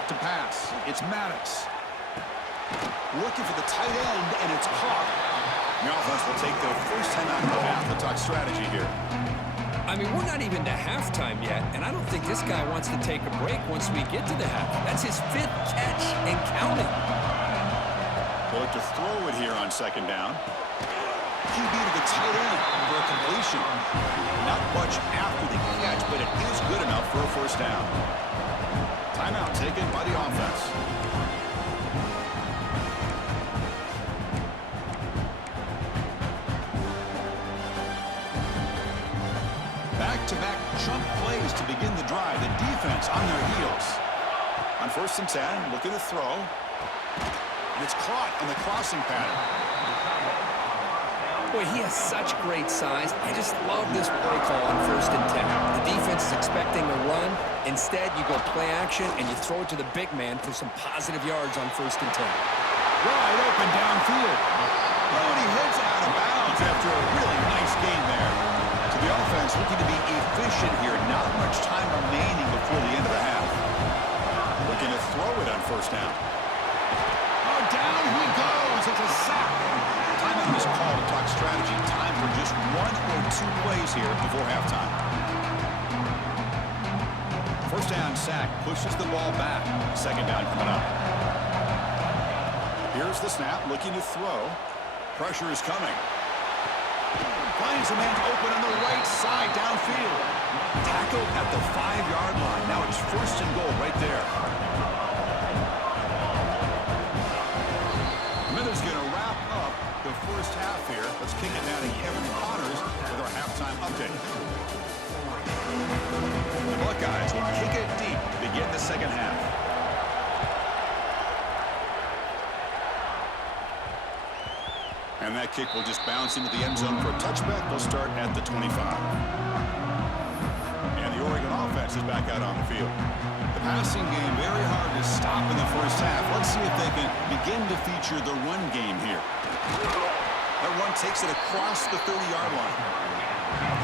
Back to pass. It's Maddox. Looking for the tight end, and it's caught. The offense will take their first time out of the half to talk strategy here. I mean, we're not even to halftime yet, and I don't think this guy wants to take a break once we get to the half. That's his 5th catch and counting. They'll look to throw it here on second down. QB to the tight end for a completion. Not much after the catch, but it is good enough for a first down. Timeout taken by the offense. Back-to-back chunk plays to begin the drive. The defense on their heels. On 1st and 10, looking to throw. And it's caught on the crossing pattern. Boy, he has such great size. I just love this play call on 1st and 10. The defense is expecting a run. Instead, you go play action, and you throw it to the big man for some positive yards on 1st and 10. Wide open downfield. Oh, and he heads out of bounds after a really nice gain there. So the offense looking to be efficient here. Not much time remaining before the end of the half. Looking to throw it on 1st down. Oh, down he goes. It's a sack. Timeout is called to talk strategy. Time for just 1 or 2 plays here before halftime. 1st down sack pushes the ball back. 2nd down coming up. Here's the snap, looking to throw. Pressure is coming. Finds a man open on the right side downfield. Tackled at the 5-yard line. Now it's 1st and goal right there. Miller's going to wrap up the first half here. Let's kick it now to Kevin Connors with our halftime update. The Buckeyes will kick it deep to begin the second half. And that kick will just bounce into the end zone for a touchback. They'll start at the 25. And the Oregon offense is back out on the field. The passing game very hard to stop in the first half. Let's see if they can begin to feature the run game here. That run takes it across the 30-yard line.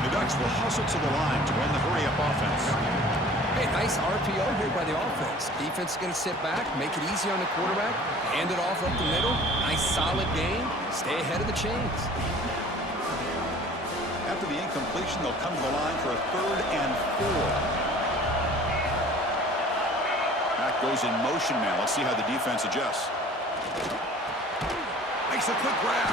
The Ducks will hustle to the line to run the hurry-up offense. Hey, nice RPO here by the offense. Defense is going to sit back, make it easy on the quarterback, hand it off up the middle. Nice solid game. Stay ahead of the chains. After the incompletion, they'll come to the line for a 3rd and 4. That goes in motion now. Let's see how the defense adjusts. Makes a quick grab.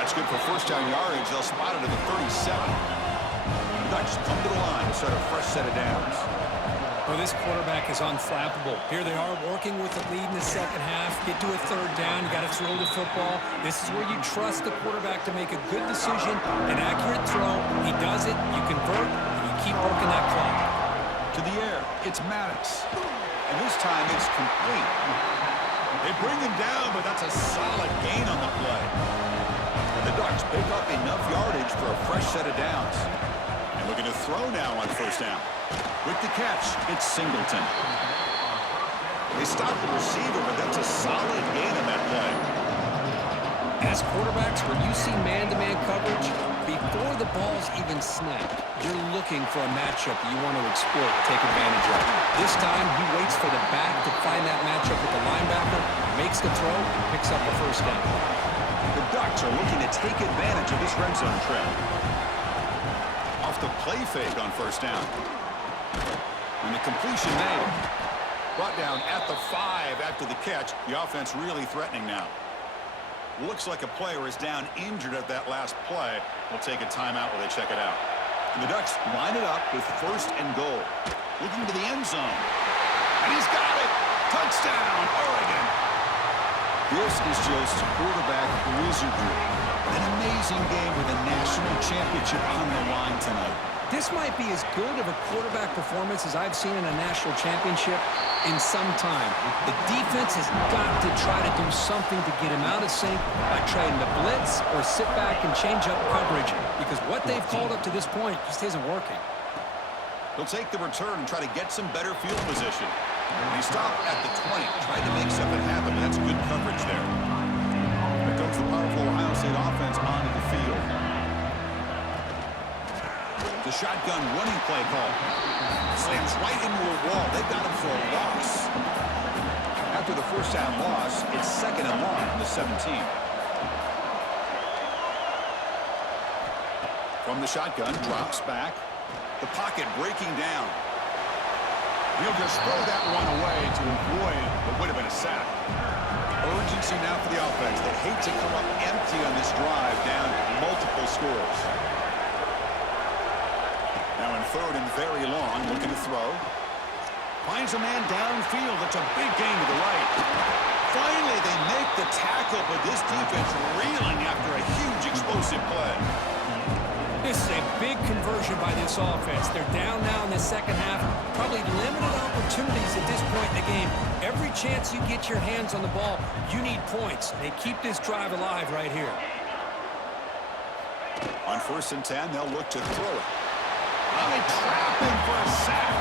That's good for 1st down yardage. They'll spot it at the 37. The Ducks come to the line to start a fresh set of downs. Well, this quarterback is unflappable. Here they are working with the lead in the second half. Get to a 3rd down. You got to throw the football. This is where you trust the quarterback to make a good decision, an accurate throw. He does it. You convert, and you keep working that clock. To the air, it's Maddox. And this time it's complete. They bring him down, but that's a solid gain on the play. And the Ducks pick up enough yardage for a fresh set of downs. And looking to throw now on 1st down. With the catch, it's Singleton. They stop the receiver, but that's a solid gain on that play. As quarterbacks, when you see man-to-man coverage, before the ball's even snapped, you're looking for a matchup you want to exploit, take advantage of. This time, he waits for the back to find that matchup with the linebacker, makes the throw, and picks up the 1st down. The Ducks are looking to take advantage of this red zone trap. Off the play fake on 1st down. And the completion made. Brought down at the 5 after the catch. The offense really threatening now. Looks like a player is down injured at that last play. We'll take a timeout while they check it out. And the Ducks line it up with 1st and goal. Looking to the end zone. And he's got it! Touchdown, Oregon! This is just quarterback wizardry. An amazing game with a national championship on the line tonight. This might be as good of a quarterback performance as I've seen in a national championship in some time. The defense has got to try to do something to get him out of sync by trying to blitz or sit back and change up coverage, because what they've called up to this point just isn't working. They'll take the return and try to get some better field position. He stopped at the 20, tried to make something happen. That's good coverage there. Here comes the powerful Ohio State offense onto the field. The shotgun running play call. Slams right into a wall. They've got him for a loss. After the first down loss, it's second and long from the 17. From the shotgun, drops back. The pocket breaking down. He'll just throw that one away to avoid what would have been a sack. Urgency now for the offense. They hate to come up empty on this drive, down multiple scores. Now in third and very long, looking to throw. Finds a man downfield. It's a big gain to the right. Finally, they make the tackle, but this defense reeling after a huge explosive play. This is a big conversion by this offense. They're down now in the second half. Probably limited opportunities at this point in the game. Every chance you get your hands on the ball, you need points. They keep this drive alive right here. On 1st and 10, they'll look to throw it. Oh, they trap him for a sack.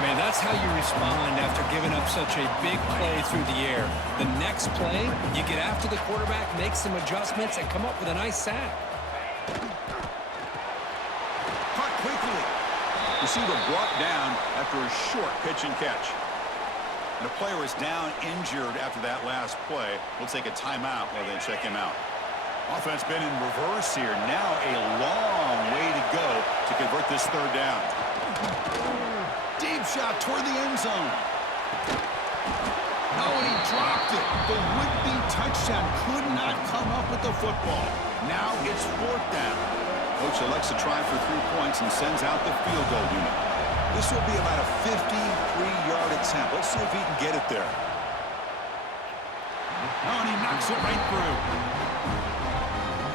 Man, that's how you respond after giving up such a big play through the air. The next play, you get after the quarterback, make some adjustments, and come up with a nice sack. Caught quickly. Receiver brought down after a short pitch and catch. And a player is down injured after that last play. We'll take a timeout while they check him out. Offense been in reverse here. Now a long way to go to convert this third down. Deep shot toward the end zone. Oh, and he dropped it. The would-be touchdown could not come up with the football. Now it's 4th down. Coach elects to try for 3 points and sends out the field goal unit. This will be about a 53-yard attempt. Let's see if he can get it there. Oh, and he knocks it right through.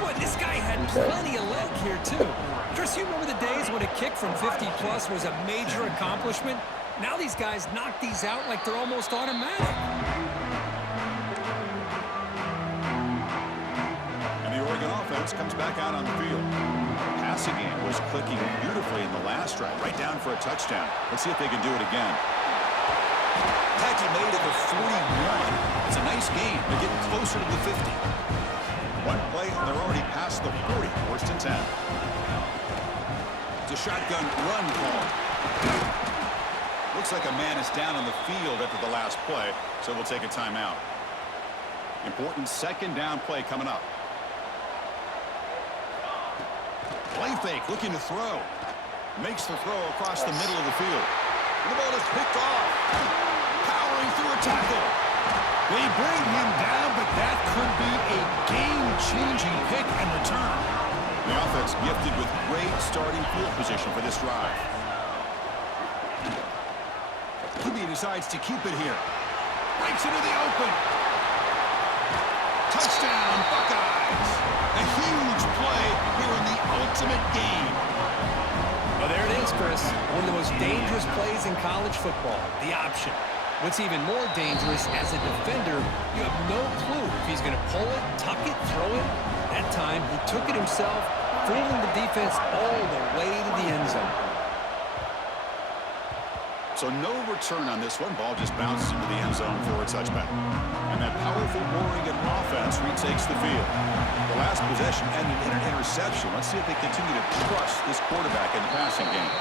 Boy, this guy had plenty of leg here, too. Chris, you remember the days when a kick from 50-plus was a major accomplishment? Now these guys knock these out like they're almost automatic. And the Oregon offense comes back out on the field. The passing game was clicking beautifully in the last drive, right down for a touchdown. Let's see if they can do it again. Tackle made at the 41. It's a nice game. They're getting closer to the 50. One play, and they're already past the 40. 1st and 10. It's a shotgun run call. Looks like a man is down on the field after the last play, so we'll take a timeout. Important 2nd down play coming up. Play fake, looking to throw. Makes the throw across the middle of the field. And the ball is picked off. Powering through a tackle. They bring him down, but that could be a game-changing pick and return. The offense gifted with great starting field position for this drive. QB decides to keep it here. Breaks into the open. Touchdown, Buckeyes. A huge play here in the ultimate game. Oh, there it is, Chris. One of the most dangerous plays in college football, the option. What's even more dangerous, as a defender, you have no clue if he's going to pull it, tuck it, throw it. That time, he took it himself, fooling the defense all the way to the end zone. So no return on this one. Ball just bounces into the end zone for a touchback. And that powerful Oregon offense retakes the field. The last possession ended in an interception. Let's see if they continue to trust this quarterback in the passing game.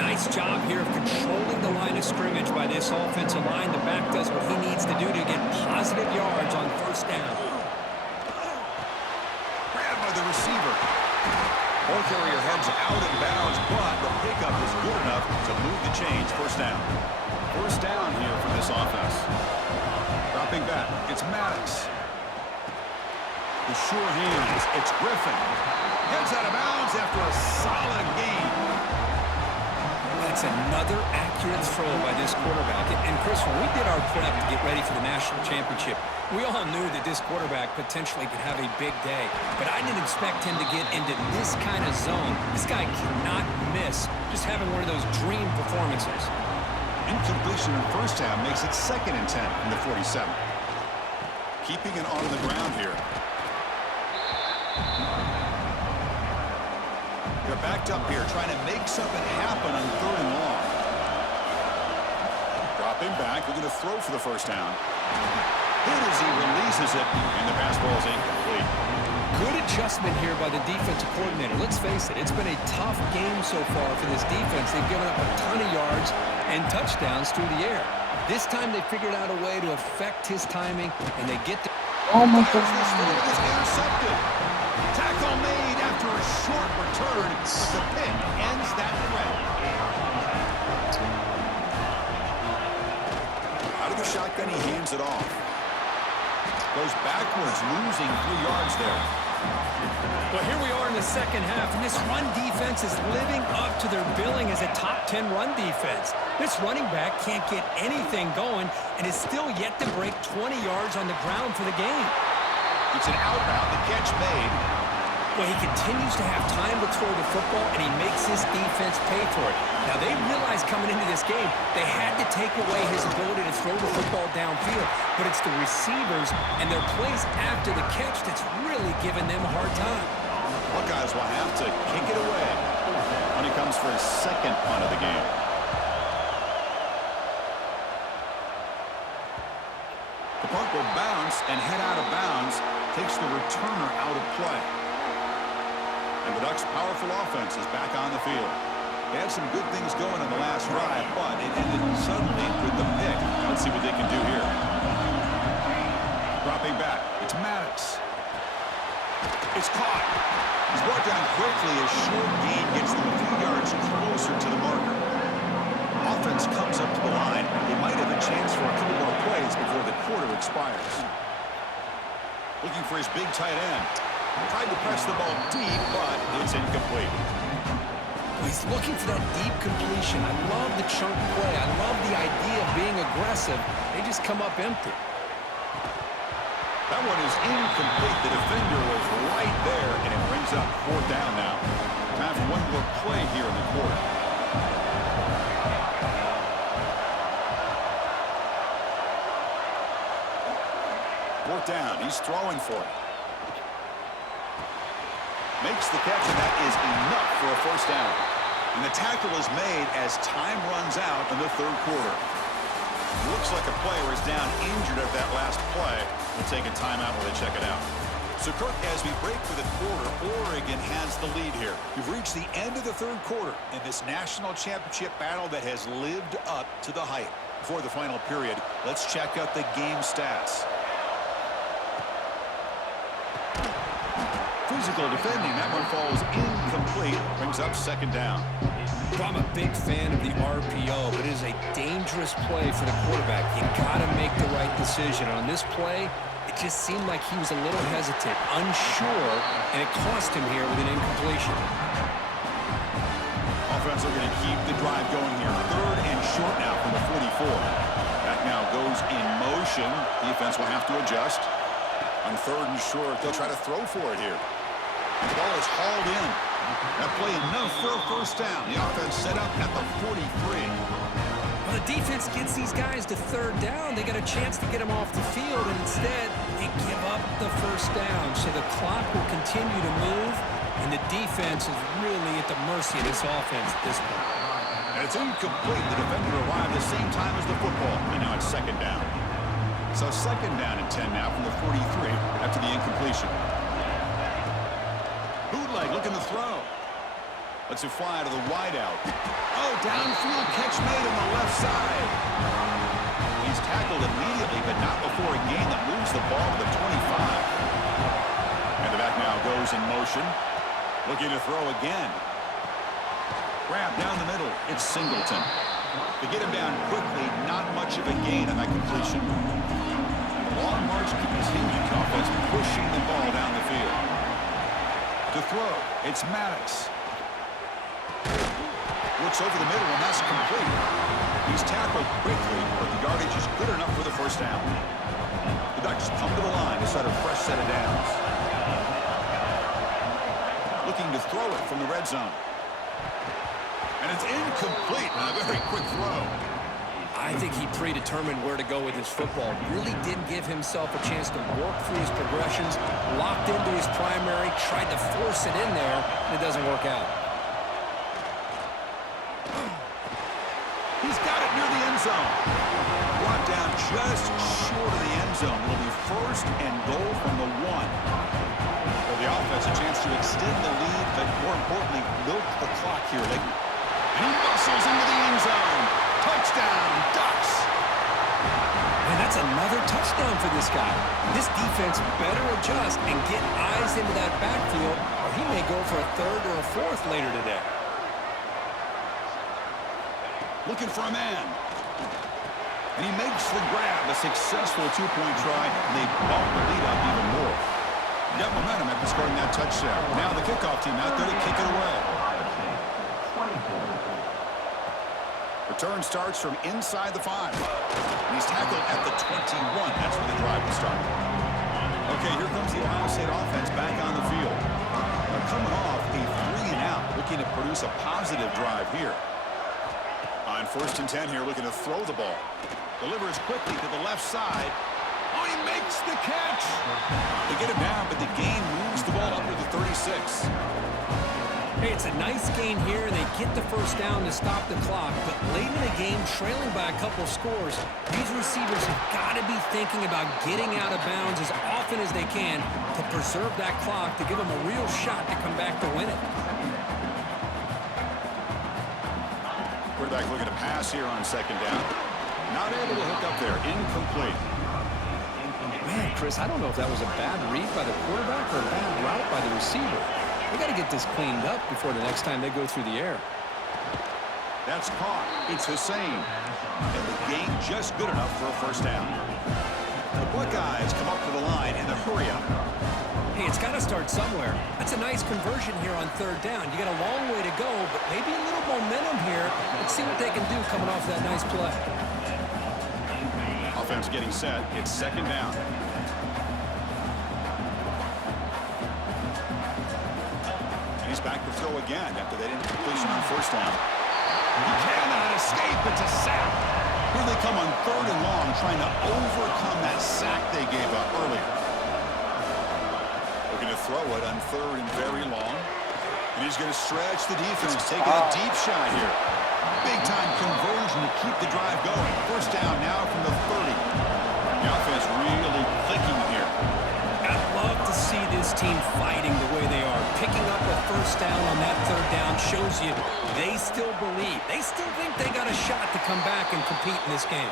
Nice job here of controlling the line of scrimmage by this offensive line. The back does what he needs to do to get positive yards on 1st down. Grabbed by the receiver. Ball carrier heads out of bounds, but the pickup is good enough to move the chains. 1st down. 1st down here for this offense. Dropping back, it's Maddox. The sure hands, it's Griffin. Heads out of bounds after a solid gain. That's another accurate throw by this quarterback. And Chris, when we did our prep to get ready for the national championship, we all knew that this quarterback potentially could have a big day. But I didn't expect him to get into this kind of zone. This guy cannot miss. Just having one of those dream performances. Incompletion in 1st down makes it 2nd and 10 from the 47. Keeping it on the ground here. They're backed up here, trying to make something happen on 3rd and long. Dropping back, looking to throw for the 1st down. Hit as he releases it, and the pass ball is incomplete. Good adjustment here by the defensive coordinator. Let's face it, it's been a tough game so far for this defense. They've given up a ton of yards and touchdowns through the air. This time they figured out a way to affect his timing, and they get to... Oh my Fires this God. throw, and it's intercepted. Tackle made after a short return, but the pick ends that threat. Out of the shotgun, he hands it off. Goes backwards, losing 3 yards there. Well, here we are in the second half, and this run defense is living up to their billing as a top 10 run defense. This running back can't get anything going and is still yet to break 20 yards on the ground for the game. It's an outbound, the catch made. Well, he continues to have time to throw the football, and he makes his defense pay for it. Now, they realized coming into this game they had to take away his ability to throw the football downfield, but it's the receivers and their plays after the catch that's really giving them a hard time. Buckeyes will have to kick it away when he comes for his second punt of the game. The punt will bounce and head out of bounds, takes the returner out of play. And the Ducks' powerful offense is back on the field. They had some good things going on the last drive, but it ended suddenly with the pick. Let's see what they can do here. Dropping back, it's Maddox. It's caught. He's brought down quickly. A short gain gets them a few yards closer to the marker. Offense comes up to the line. They might have a chance for a couple more plays before the quarter expires. Looking for his big tight end. Tried to press the ball deep, but it's incomplete. He's looking for that deep completion. I love the chunk play. I love the idea of being aggressive. They just come up empty. That one is incomplete. The defender was right there, and it brings up 4th down now. Time for one more play here in the quarter. Fourth down. He's throwing for it. Makes the catch, and that is enough for a 1st down. And the tackle is made as time runs out in the 3rd quarter. Looks like a player is down injured at that last play. We'll take a timeout while they check it out. So, Kirk, as we break for the quarter, Oregon has the lead here. We've reached the end of the 3rd quarter in this national championship battle that has lived up to the hype. Before the final period, let's check out the game stats. Physical defending. That one falls incomplete. Brings up 2nd down. I'm a big fan of the RPO, but it is a dangerous play for the quarterback. You got to make the right decision. On this play, it just seemed like he was a little hesitant, unsure, and it cost him here with an incompletion. Offense looking to keep the drive going here. 3rd and short now from the 44. That now goes in motion. Defense will have to adjust. On 3rd and short, they'll try to throw for it here. And the ball is hauled in. That play enough for a 1st down. The offense set up at the 43. Well, the defense gets these guys to 3rd down. They got a chance to get them off the field, and instead they give up the 1st down. So the clock will continue to move, and the defense is really at the mercy of this offense at this point. And it's incomplete. The defender arrived the same time as the football, and now it's 2nd down. So 2nd down and 10 now from the 43 after the incompletion. Bootleg looking to throw. Lets it fly to the wideout. Oh, downfield catch made on the left side. He's tackled immediately, but not before a gain that moves the ball to the 25. And the back now goes in motion. Looking to throw again. Grab down the middle. It's Singleton. To get him down quickly, not much of a gain on that completion. And the long march continues. Offense pushing the ball down the field. To throw, it's Maddox. Looks over the middle, and that's complete. He's tackled quickly, but the yardage is good enough for the 1st down. The Ducks come to the line to set a fresh set of downs. Looking to throw it from the red zone. And it's incomplete on a very quick throw. I think he predetermined where to go with his football. Really didn't give himself a chance to work through his progressions, locked into his primary, tried to force it in there, and it doesn't work out. He's got it near the end zone. brought down just short of the end zone. It'll be first and goal from the 1. For the offense, a chance to extend the lead, but more importantly, milk the clock here. And he muscles into the end zone. Touchdown, Ducks. And that's another touchdown for this guy. This defense better adjust and get eyes into that backfield, or he may go for a third or a fourth later today. Looking for a man. And he makes the grab, a successful two-point try, and they bump the lead up even more. Got momentum after scoring that touchdown. Now the kickoff team out there to kick it away. Return starts from inside the 5. And he's tackled at the 21. That's where the drive will start. Okay, here comes the Ohio State offense back on the field. They're coming off a 3-and-out, looking to produce a positive drive here. On 1st and 10 here, looking to throw the ball. Delivers quickly to the left side. Oh, he makes the catch. They get him down, but the gain moves the ball up to the 36. Hey, it's a nice gain here, and they get the first down to stop the clock. But late in the game, trailing by a couple scores, these receivers have got to be thinking about getting out of bounds as often as they can to preserve that clock, to give them a real shot to come back to win it. Quarterback looking to pass here on 2nd down. Not able to hook up there. Incomplete. Man, Chris, I don't know if that was a bad read by the quarterback or a bad route by the receiver. They got to get this cleaned up before the next time they go through the air. That's caught. It's Hussein. And the gain just good enough for a first down. The Buckeyes come up to the line in the hurry-up. Hey, it's got to start somewhere. That's a nice conversion here on 3rd down. You got a long way to go, but maybe a little momentum here. Let's see what they can do coming off that nice play. Offense getting set. It's 2nd down. And he's back to throw again after that incompletion on 1st down. He cannot escape. It's a sack. Here they come on 3rd and long, trying to overcome that sack they gave up earlier. Looking to throw it on 3rd and very long. And he's going to stretch the defense, taking a deep shot here. Big-time conversion to keep the drive going. First down now from the 30. The offense really clicking here. I'd love to see this team fighting the way they are. Picking up a first down on that 3rd down shows you they still believe. They still think they got a shot to come back and compete in this game.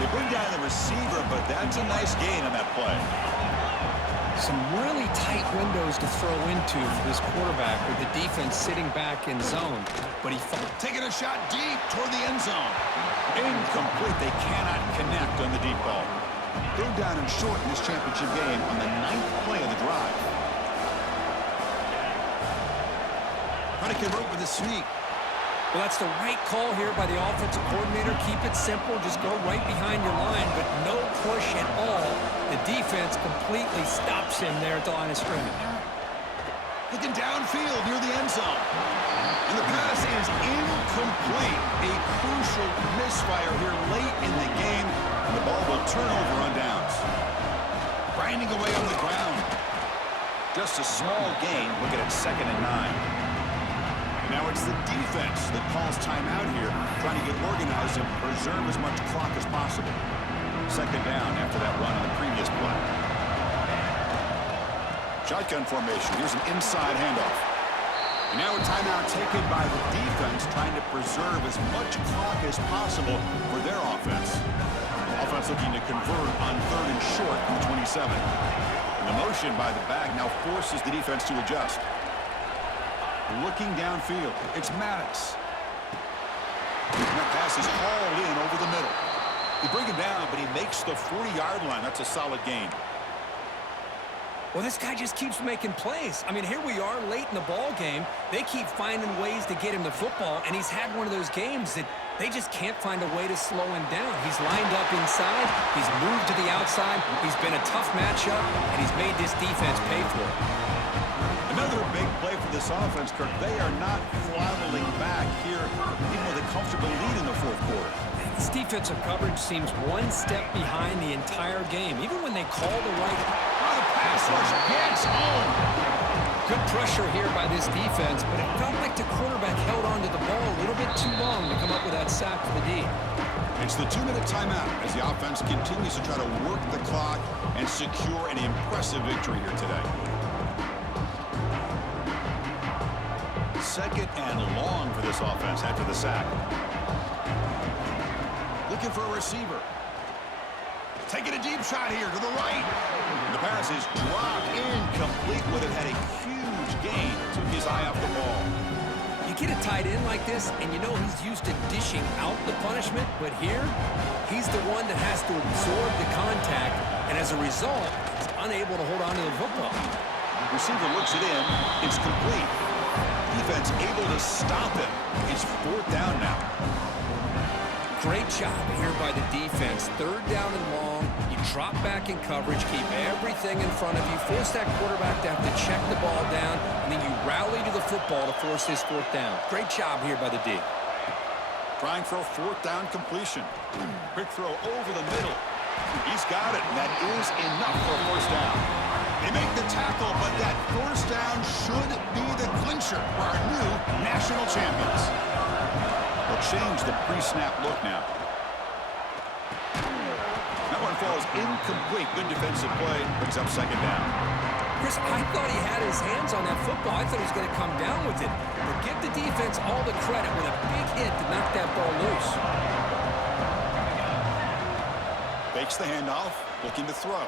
They bring down the receiver, but that's a nice gain on that play. Some really tight windows to throw into for this quarterback with the defense sitting back in zone. But he taking a shot deep toward the end zone. Incomplete. They cannot connect on the deep ball. 3rd down and short in this championship game on the 9th play of the drive. Trying to convert with a sneak. Well, that's the right call here by the offensive coordinator. Keep it simple. Just go right behind your line, but no push at all. The defense completely stops him there at the line of scrimmage. Looking downfield near the end zone. And the pass is incomplete. A crucial misfire here late in the game. And the ball will turn over on downs. Grinding away on the ground. Just a small gain. Looking at 2nd and 9. Now it's the defense that calls timeout here, trying to get organized and preserve as much clock as possible. 2nd down after that run on the previous play. Shotgun formation. Here's an inside handoff. And now a timeout taken by the defense, trying to preserve as much clock as possible for their offense. Offense looking to convert on 3rd and short from the 27. And the motion by the back now forces the defense to adjust. Looking downfield, it's Maddox. And that pass is hauled in over the middle. They bring him down, but he makes the 40-yard line. That's a solid gain. Well, this guy just keeps making plays. I mean, here we are late in the ball game. They keep finding ways to get him the football, and he's had one of those games that they just can't find a way to slow him down. He's lined up inside. He's moved to the outside. He's been a tough matchup, and he's made this defense pay for it. Another big play for this offense, Kirk. They are not throttling back here, even with a comfortable lead in the 4th quarter. This defensive coverage seems one step behind the entire game, even when they call the right. Oh, the pass rush gets home. Good pressure here by this defense, but it felt like the quarterback held on to the ball a little bit too long to come up with that sack for the D. It's the 2-minute timeout as the offense continues to try to work the clock and secure an impressive victory here today. Second and long for this offense after the sack. Looking for a receiver. Taking a deep shot here to the right. The pass is dropped incomplete. Would have had a huge gain. Took his eye off the ball. You get a tight end like this, and you know he's used to dishing out the punishment, but here, he's the one that has to absorb the contact, and as a result, he's unable to hold on to the football. Receiver looks it in. It's complete. Defense able to stop it. It's 4th down now. Great job here by the defense. 3rd down and long. You drop back in coverage, keep everything in front of you, force that quarterback to have to check the ball down, and then you rally to the football to force this 4th down. Great job here by the D. Trying for a 4th down completion. Quick throw over the middle. He's got it, and that is enough for a 1st down. They make the tackle, but that 1st down should be the clincher for our new national champions. They'll change the pre-snap look now. That one falls incomplete. Good defensive play. Brings up 2nd down. Chris, I thought he had his hands on that football. I thought he was going to come down with it. But give the defense all the credit with a big hit to knock that ball loose. Fakes the handoff. Looking to throw.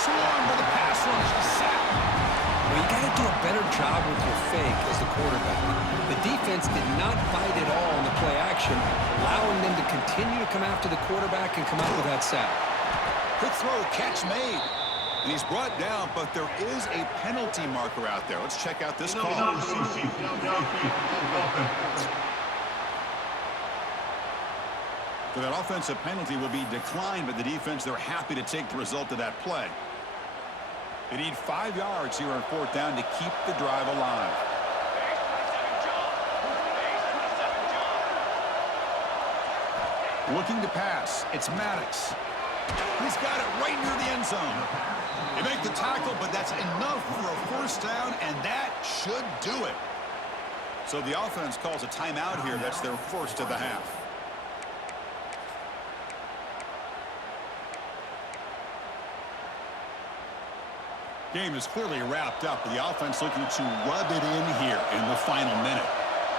Swarm with the pass rush. Sack. Well, you got to do a better job with your fake as the quarterback. The defense did not bite at all in the play action, allowing them to continue to come after the quarterback and come out with that sack. Quick throw, catch made. And he's brought down, but there is a penalty marker out there. Let's check out this call. So that offensive penalty will be declined by the defense. They're happy to take the result of that play. They need 5 yards here on 4th down to keep the drive alive. Looking to pass. It's Maddox. He's got it right near the end zone. They make the tackle, but that's enough for a 1st down, and that should do it. So the offense calls a timeout here. That's their 1st of the half. Game is clearly wrapped up, but the offense looking to rub it in here in the final minute.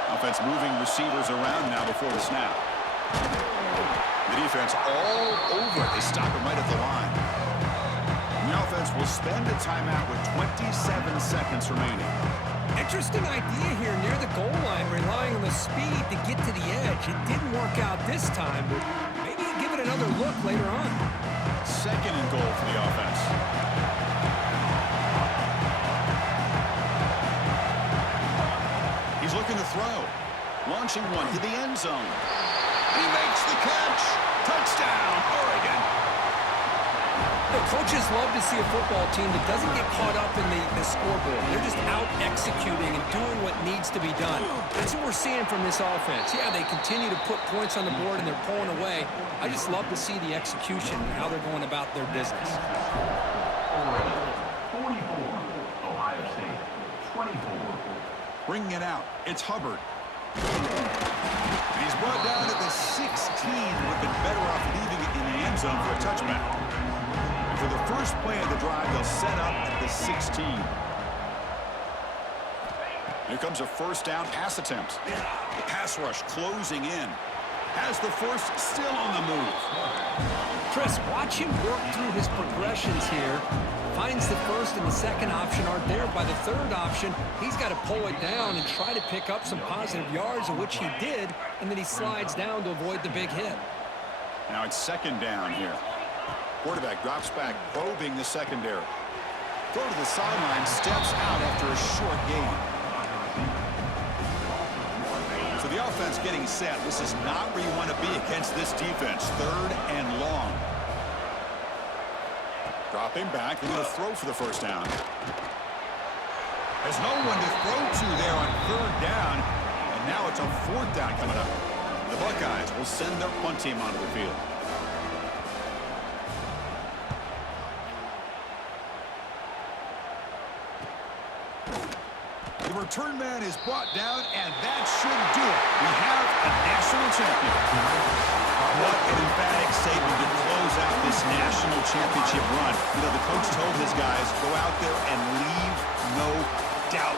Offense moving receivers around now before the snap. The defense all over it. They stop it right at the line. And the offense will spend a timeout with 27 seconds remaining. Interesting idea here near the goal line, relying on the speed to get to the edge. It didn't work out this time, but maybe give it another look later on. 2nd and goal for the offense. He's looking to throw. Launching one to the end zone. He makes the catch. Touchdown, Oregon. The coaches love to see a football team that doesn't get caught up in the scoreboard. They're just out executing and doing what needs to be done. That's what we're seeing from this offense. Yeah, they continue to put points on the board and they're pulling away. I just love to see the execution and how they're going about their business. 44, Ohio State, 24. Bringing it out. It's Hubbard. And he's brought down at the 16. Would have been better off leaving it in the end zone for a touchback. And for the first play of the drive, they'll set up at the 16. Here comes a 1st down pass attempt. The pass rush closing in. Has the 1st still on the move. Chris, watch him work through his progressions here. Finds the 1st and the 2nd option aren't there. By the 3rd option, he's got to pull it down and try to pick up some positive yards, of which he did, and then he slides down to avoid the big hit. Now it's 2nd down here. Quarterback drops back, probing the secondary. Throw to the sideline, steps out after a short gain. So the offense getting set. This is not where you want to be against this defense. 3rd and long. Dropping back, they're going to throw for the 1st down. There's no one to throw to there on 3rd down, and now it's a 4th down coming up. The Buckeyes will send their punt team onto the field. The return man is brought down, and that should do it. We have a national champion. championship run, the coach told his guys, go out there and leave no doubt.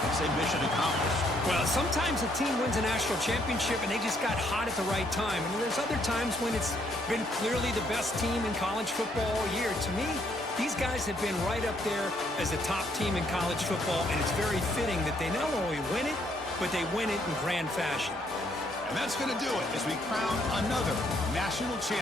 I say mission accomplished. Well, sometimes a team wins a national championship and they just got hot at the right time. And there's other times when it's been clearly the best team in college football all year. To me, these guys have been right up there as the top team in college football, and it's very fitting that they not only win it, but they win it in grand fashion. And that's going to do it as we crown another national champion.